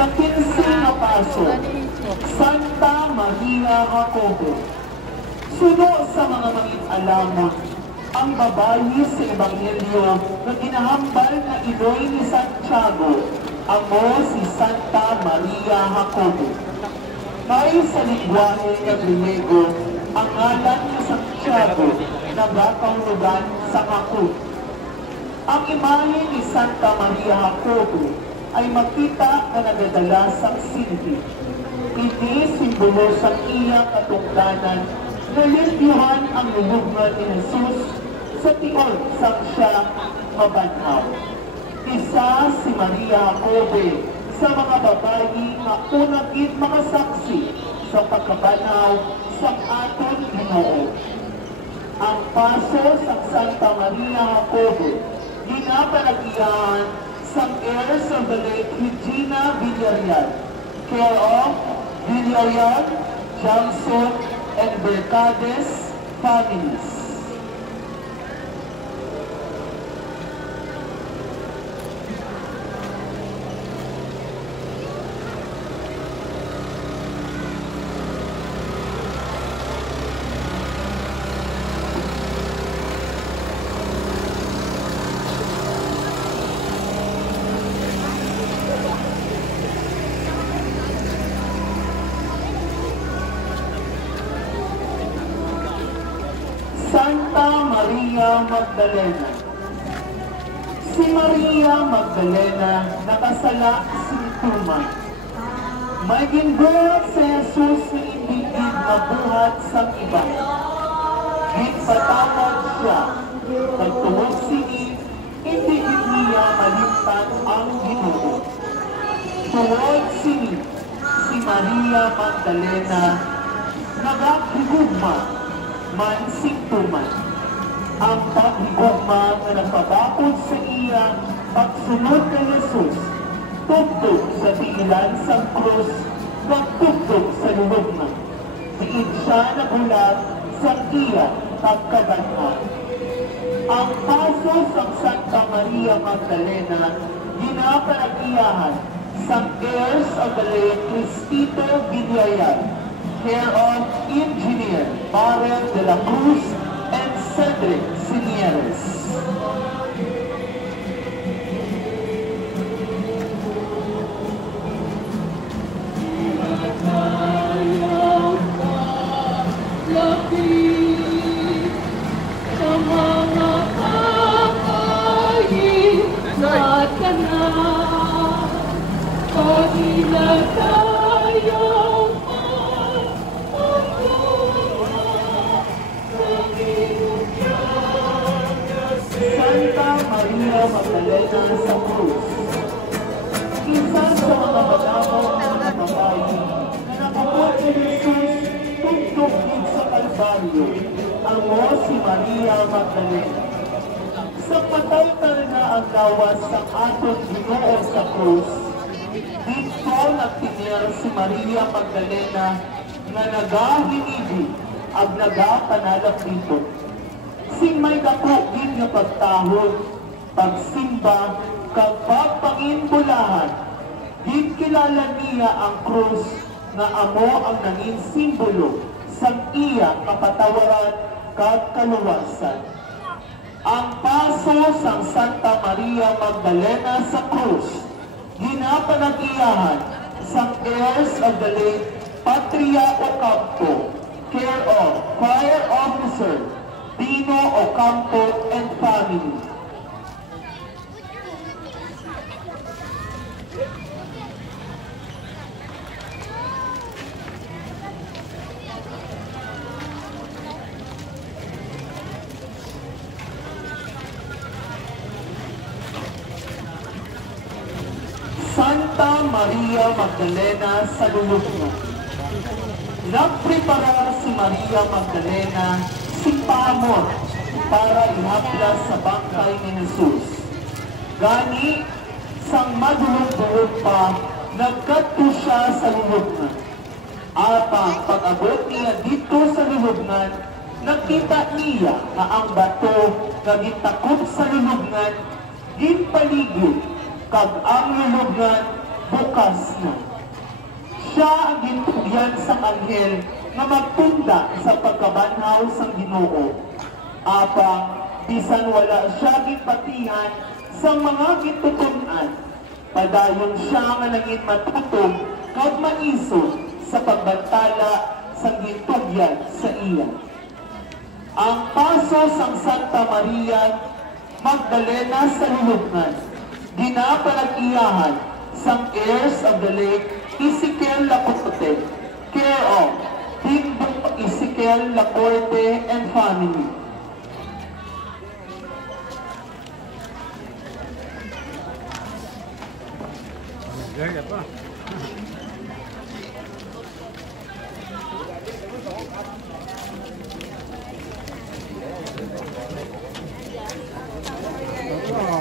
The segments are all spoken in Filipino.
Sa 15 na paso, Santa Maria Jacobo. Suno sa mga mangit-alamon, ang babayi sa Ebanghelyo na ginahambal na iloy ni Santiago, amo si Santa Maria Jacobo. May sa lingwahe ng Griego, ang ngalan ni Santiago na gakahulugan sa Hakot. Ang imahe ni Santa Maria Jacobo ay makita na nagadala sa silbi. Iti simbolo sa iyang katungdanan na limpyuhan ang lulubngan ni Jesus sa tiol sa siya mabanhaw. Isa si Maria Jacobo sa mga babayi nga unang gid makasaksi sa pagkabanhaw sa aton Ginoo. Ang paso sa Santa Maria Jacobo ginapanagihan sa heirs of the late Regina Villarreal, care of Villarreal, Johnson, and Bercades families. Santa Maria Magdalena. Si Maria Magdalena nakasala si Tuman. May ginbuhat sa Jesus na hindi mabuhat sa iba. Ginpatawad siya. Pagtuwag sini, hindi niya malimtan ang Ginoo. Tuwag sini, si Maria Magdalena nagahigugma man sintuman. Ang paghigugma na nagpabakod sa iya pagsunod kay Jesus, tugtog sa tiilan sa krus, nagtugtog sa lulubna. Diin siya nagulat sa iya pagkabanha. Ang paso sa Santa Maria Magdalena ginapanagiyahan sa heirs of the late Cristito Villarreal, care of Engineer Barrel de la Cruz and Cedric Sinieres. Maria Magdalena sa krus. Isa sa mga badamaw ng mga babae na nakapot ni Jesus tugtugin sa Kalbaryo, ang si Maria Magdalena. Sa patay na ang lawas sa aton Ginoo sa krus, dito nagtinir si Maria Magdalena na nagahinigi ang nagapanalak dito. Sing may dakugin nga pagtahod, pagsimba, kag pagpanginbulahan, din kilala niya ang krus nga amo ang nanging simbolo sa iya kapatawaran kag kaluwasan. Ang paso sang Santa Maria Magdalena sa krus ginapanagiyahan sang heirs of the late Patria Ocampo, care of Choir Officer Dino Ocampo and family. Santa Maria Magdalena sa lulubna. Nagprepara si Maria Magdalena si Pamor para ihaplas sa bangkay ni Jesus. Gani, sang madulog-dulog pa, nagkadto siya sa lulubnan. Apang pag-abot niya dito sa lulubnan, nakita niya na ang bato na gitakop sa lulubnan, ginpaligid, kag ang lulubnan bukas na. Siya ang gintugyan sa anghel na magtunda sa pagkabanhaw sang Ginoo. Apang bisan wala siya gipatihan sa mga gitutunan, padayon siya nga nangin matutog kag maisod sa pagbantala sa gintugyan sa iya. Ang paso sang Santa Maria Magdalena sa hilugnan, ginapanag-iyahan sang heirs of the late Ezekiel Lacorte, care of Bigbo Ezekiel Lacorte and family.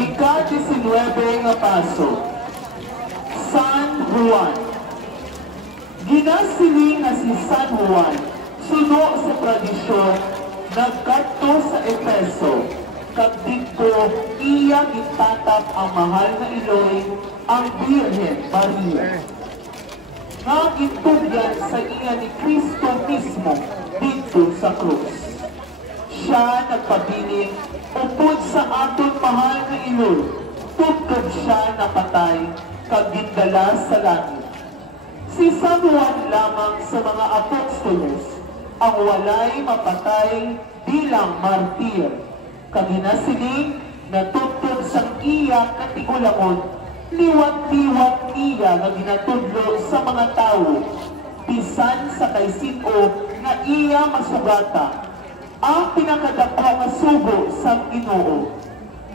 Ika-19 nga paso, San Juan. Ginasiling na si San Juan, suno sa tradisyon, nagkadto sa Efeso, kag dito iya gitatap ang mahal na Iloy, ang Birhen Maria. Nga gitugyan sa iya ni Kristo mismo dito sa krus. Siya nagpabiling upod sa aton mahal na Iloy, tugkad siya napatay, kag gindala sa langit. Si San Juan lamang sa mga apostolos ang walay mapatay bilang martir. Kaginasiling na tugtog sang iya katigulamon, liwat-liwat iya nga ginatudlo sa mga tao, bisan sa kaisino nga iya masugata. Ang pinakadako nga sugo sa Ginoo,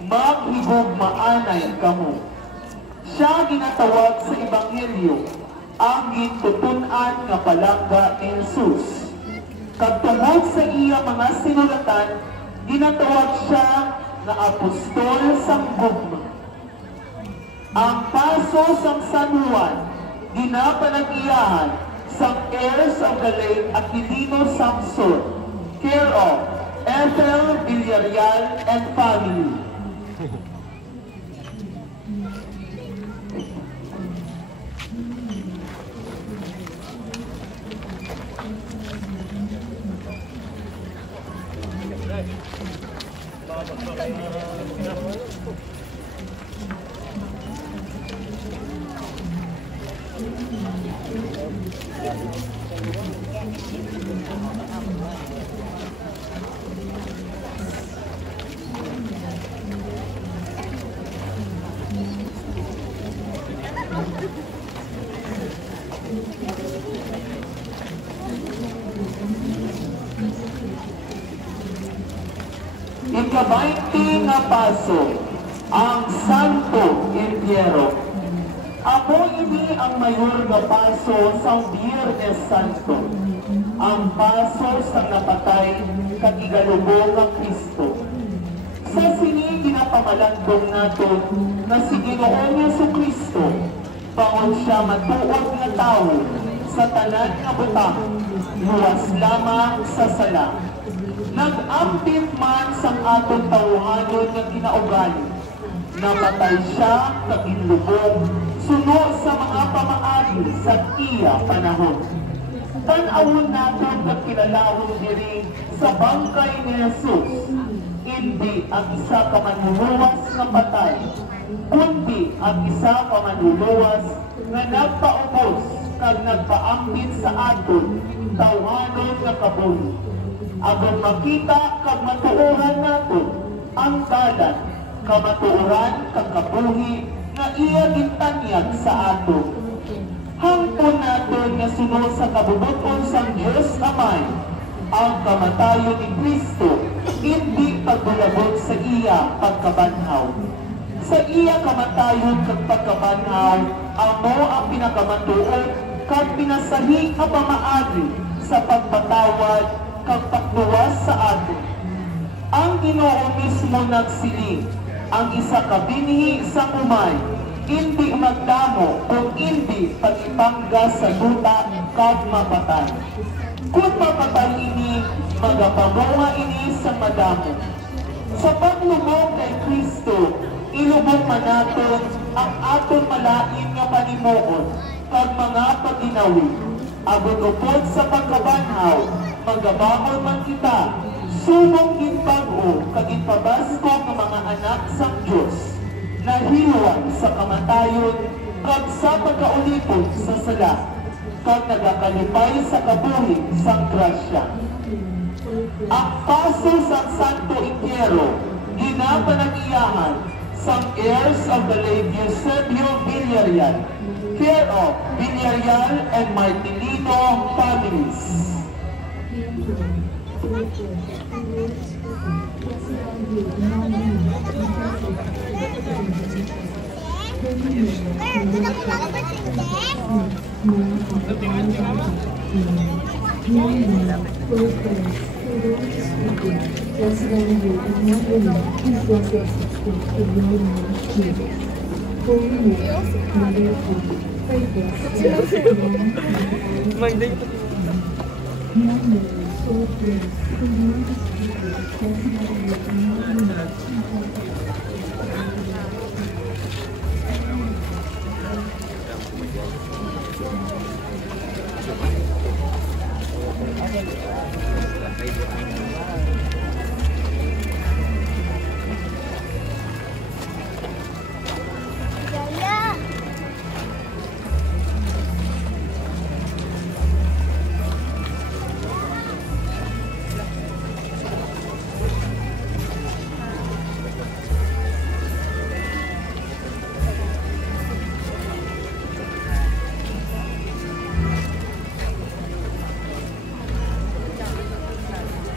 maghigugmaanay kamo. Siya ginatawag sa Ebanghelyo ang gintutunan nga palangga ni Jesus. Katungod sa iya mga sinulatan, ginatawag siya na apostol sang gugma. Ang paso sang San Juan, ginapanag-iyahan sang heirs of the late Aquilino Samson, care of Ethel Villarreal and family. Ika-20 nga paso, ang Santo Entierro. Amo ini ang mayor nga paso sa Biyernes Santo, ang paso sa napatay kag igalubong nga Kristo. Sa sini ginapamalandong naton na si Ginoong Jesucristo, bangon siya matuod nga tao sa tanan nga butang, luwas lamang sa sala. Nag-ambit man sang atong tawhanon nga ginaugali, namatay siya kag inlubong sunod sa mga pamaagi sa iya panahon. Tan-awon naton kag kilalahon diri sa bangkay ni Jesus, hindi ang isa ka manluluwas nga patay, kundi ang isa ka manluluwas nga nagpaubos kag nagpaambit sa aton tawhanon nga kabuhi. Agon makita kag matuoran naton ang dalan kamatuoran kag kabuhi nga iya gintanyag sa aton. Hangtod naton nga sunod sa kabubuton sang Dios Amay, ang kamatayon ni Kristo hindi pagbulabot sa iya pagkabanhaw. Sa iya kamatayon kag pagkabanhaw, amo ang pinakamatuod kag pinasahi nga pamaagi sa pagpatawad kag pagluwas sa aton. Ang Ginoo mismo nagsiling, ang isa ka binhi sa umay, hindi magdamo kung hindi pagipangga sa duta kag mapatay. Kung mapatay ini, magapamunga ini sa madamo. Sa paglubog kay Kristo, ilubog man naton ang aton malain nga panimuon kag mga paginawi. Abot upod sa pagkabanhaw, magabahol man kita, sumong ginpag-o kag ginpabasko ng mga anak sa Diyos, nahiwan sa kamatayon kag sa pagkaulipod sa sala, kag nagakalipay sa kabuhi sang grasya. Ang paso sa Santo Inquiero, ginapanag-iyahan sang heirs of the late Eusebio Villarreal, care of Villarreal and Martinino families.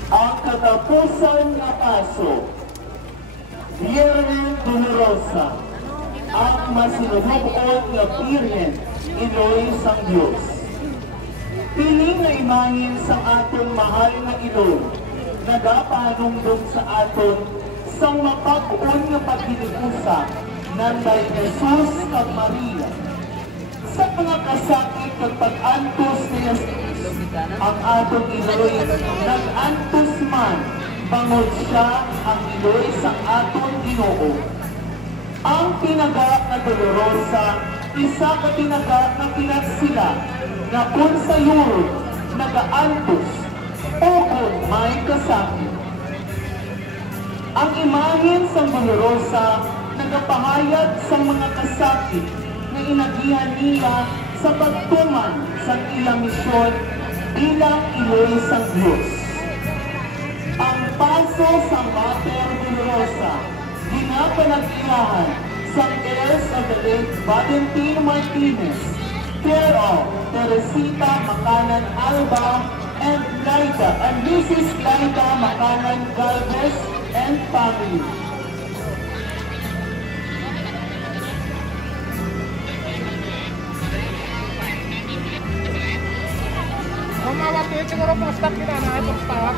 Ang katapusan nga paso, Virgen Dolorosa, ang masinubukod nga Virgen, Iloy sang Diyos. Piling nga imahin sa aton mahal nga Iloy, nagapanungdong sa aton sang mapag-un nga pagdilipusa nanday Jesus kag Maria. Sa mga kasakit kag pag-antos ni Jesus, ang atong Iloy nag-antos man, bangod siya ang Iloy sa atong Ginoo. Ang tinaga na Dolorosa, isa ka tinaga na pinagsila, na kung sa Europe, nag-aantos, o kung may kasakit. Ang imahen sa Dolorosa, nagapahayag sa mga kasakit na inagihan niya sa pagtuman sa ilang misyon bilang Iloy sa Diyos. Ang paso sa Mater Dolorosa, ginapanag-iyahan sa heirs of the late Valentino Martinez, care of Teresita Macanan Alba and Mrs. Laida Macanan Galvez and family. Mawag siguro po stop nila na itong stop.